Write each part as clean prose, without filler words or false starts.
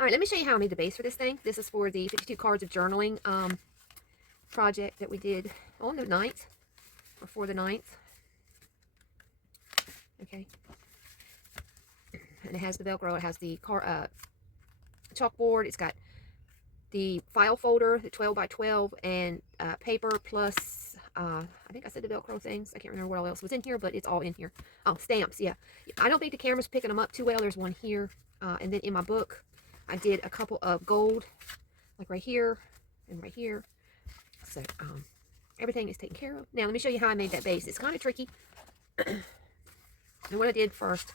All right, let me show you how I made the base for this thing. This is for the 52 cards of journaling project that we did on the 9th, or for the 9th. Okay. And it has the Velcro, it has the chalkboard, it's got the file folder, the 12 by 12, and paper plus, I think I said the Velcro things. I can't remember what else was in here, but it's all in here. Oh, stamps, yeah. I don't think the camera's picking them up too well. There's one here. And then in my book, I did a couple of gold, like right here and right here. So, everything is taken care of. Now, let me show you how I made that base. It's kind of tricky. And what I did first,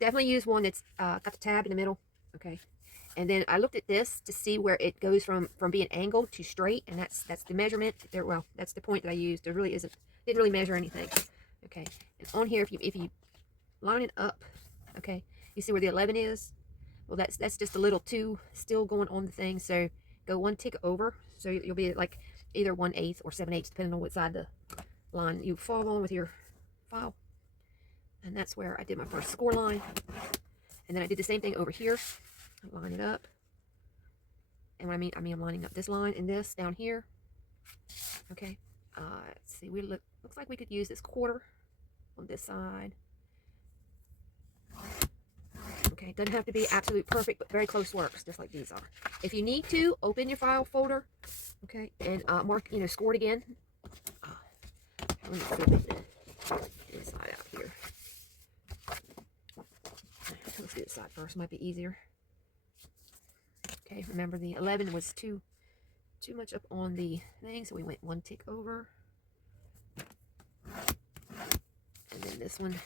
definitely use one that's got the tab in the middle, okay? And then I looked at this to see where it goes from being angled to straight, and that's the measurement. There, well, that's the point that I used. There really didn't really measure anything, okay? And on here, if you line it up, okay, you see where the 11 is? Well, that's just a little 2 still going on the thing. So go 1 tick over, so you'll be like either 1/8 or 7/8, depending on what side the line you fall on with your file. And that's where I did my first score line. And then I did the same thing over here. I line it up. And what I mean I'm lining up this line and this down here. Okay. Let's see. Looks like we could use this quarter on this side. Okay, doesn't have to be absolute perfect, but very close works, just like these are. If you need to, open your file folder, okay, and mark, score it again. Let me flip it inside out here. Let's do this side first, might be easier. Okay, remember the 11 was too much up on the thing, so we went 1 tick over. And then this one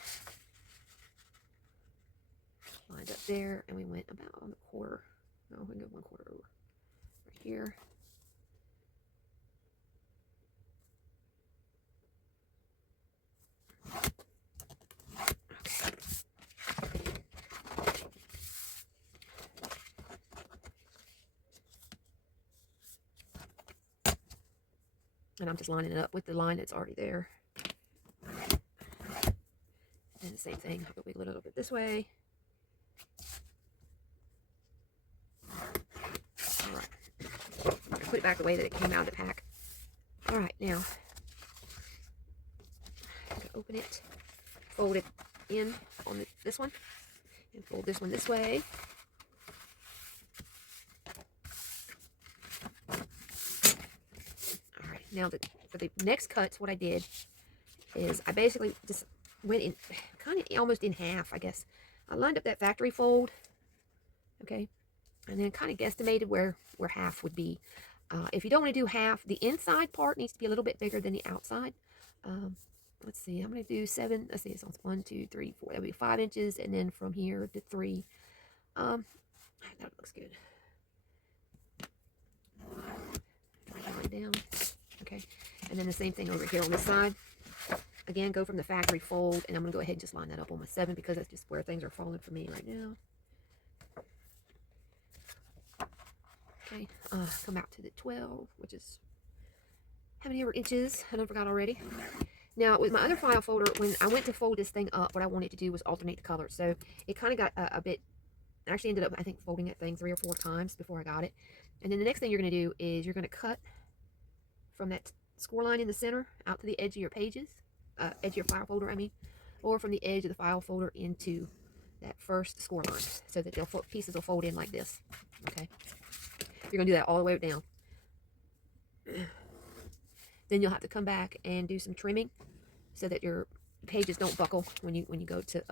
lined up there, and we went about on the quarter. No, we can go 1/4 over right here. Okay. And I'm just lining it up with the line that's already there. And the same thing, I'll wiggle it a little bit this way. Put it back the way that it came out of the pack. All right, now I'm going to open it, fold it in on this one, and fold this one this way. All right, now for the next cuts, what I did is I basically just went in, kind of almost in half, I guess. I lined up that factory fold, okay, and then kind of guesstimated where half would be. If you don't want to do half, the inside part needs to be a little bit bigger than the outside. Let's see, I'm going to do 7. Let's see, it's 1, 2, 3, 4. That'll be 5 inches, and then from here to 3. That looks good. Line it down. Okay, and then the same thing over here on this side. Again, go from the factory fold, and I'm going to go ahead and just line that up on my 7 because that's just where things are falling for me right now. Okay, come out to the 12, which is how many ever inches? I don't forgot already. Now, with my other file folder, when I went to fold this thing up, what I wanted to do was alternate the colors. So it kind of got a bit, I actually ended up, I think, folding that thing 3 or 4 times before I got it. And then the next thing you're going to do is you're going to cut from that score line in the center out to the edge of your pages, edge of your file folder, I mean, or from the edge of the file folder into that first score line so that pieces will fold in like this, okay? You're going to do that all the way down. Then you'll have to come back and do some trimming so that your pages don't buckle when you go to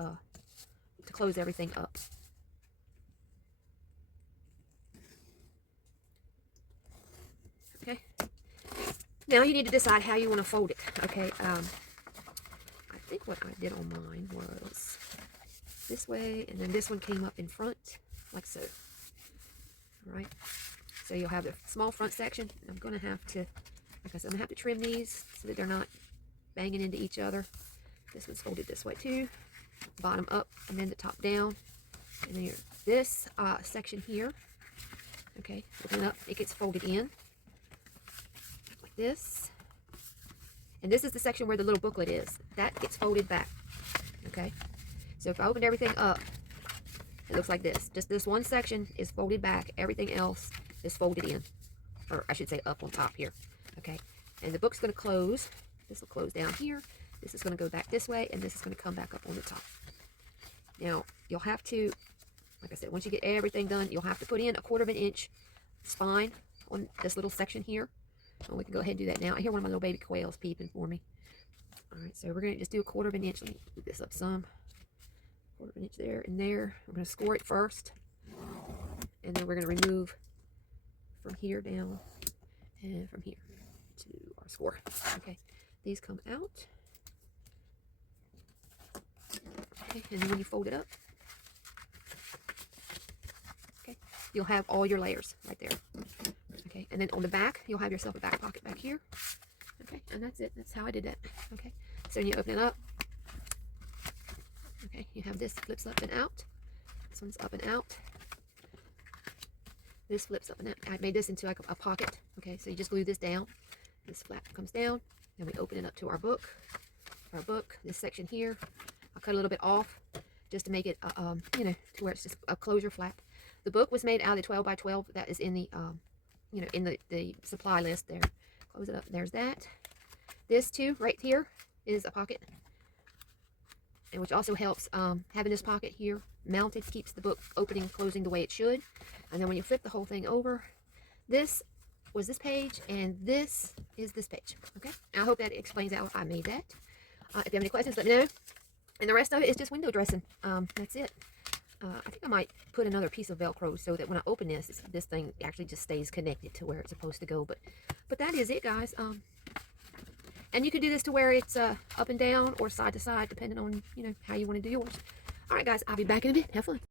close everything up. Okay. Now you need to decide how you want to fold it. Okay. I think what I did on mine was this way, and then this one came up in front like so. All right. So you'll have the small front section. I'm going to have to, like I said, I'm going to have to trim these so that they're not banging into each other. This one's folded this way too. Bottom up and then the top down. And then this section here, okay, looking up, it gets folded in like this. And this is the section where the little booklet is. That gets folded back, okay? So if I opened everything up, It looks like this. Just this one section is folded back. Everything else is folded in. Or I should say up on top here. Okay. And the book's going to close. This will close down here. This is going to go back this way. And this is going to come back up on the top. Now, you'll have to, like I said, once you get everything done, you'll have to put in a 1/4 inch spine on this little section here. And we can go ahead and do that now. I hear one of my little baby quails peeping for me. Alright, so we're going to just do a 1/4 inch. Let me move this up some. 1/4 inch there and there. We're going to score it first. And then we're going to remove from here down and from here to our score. Okay, these come out. Okay, and then when you fold it up, okay, you'll have all your layers right there. Okay, and then on the back, you'll have yourself a back pocket back here. Okay, and that's it. That's how I did that. Okay, so when you open it up, okay, you have this flips up and out. This one's up and out. This flips up and out. I made this into like a pocket. Okay, so you just glue this down. This flap comes down, and we open it up to our book. This section here, I'll cut a little bit off just to make it, you know, to where it's just a closure flap. The book was made out of the 12 by 12 that is in the, you know, in the supply list there. Close it up. There's that. This too, right here, is a pocket, and which also helps having this pocket here mounted, keeps the book opening and closing the way it should. And then when you flip the whole thing over, this was this page, and this is this page. Okay, I hope that explains how I made that. If you have any questions, let me know. And the rest of it is just window dressing. That's it. I think I might put another piece of Velcro so that when I open this, this thing actually just stays connected to where it's supposed to go. But that is it, guys. And you can do this to where it's up and down or side to side, depending on, you know, how you want to do yours. All right, guys, I'll be back in a bit. Have fun.